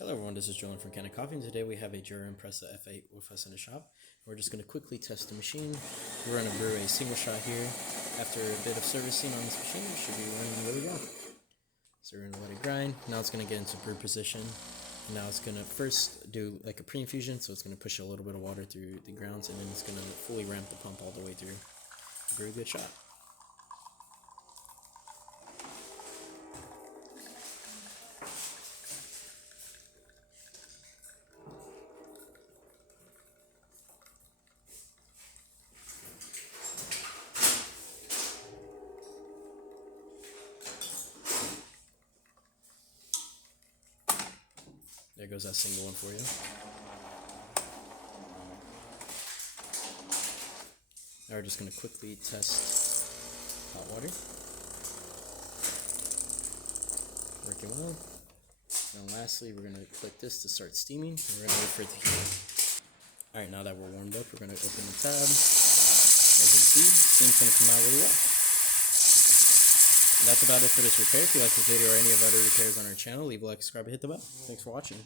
Hello everyone, this is Julian from Kanen Coffee, and today we have a Espresso F8 with us in the shop. We're just going to quickly test the machine. We're going to brew a single shot here. After a bit of servicing on this machine, it should be running really well. So we're going to let it grind. Now it's going to get into brew position. And now it's going to first do like a pre-infusion, so it's going to push a little bit of water through the grounds, and then it's going to fully ramp the pump all the way through. A very good shot. There goes that single one for you. Now we're just going to quickly test hot water. Working well. And lastly, we're going to click this to start steaming, and we're going to wait for it to heat. Alright, now that we're warmed up, we're going to open the tab. As you can see, steam's going to come out really well. And that's about it for this repair. If you like this video or any of our other repairs on our channel, leave a like, subscribe, and hit the bell. Thanks for watching.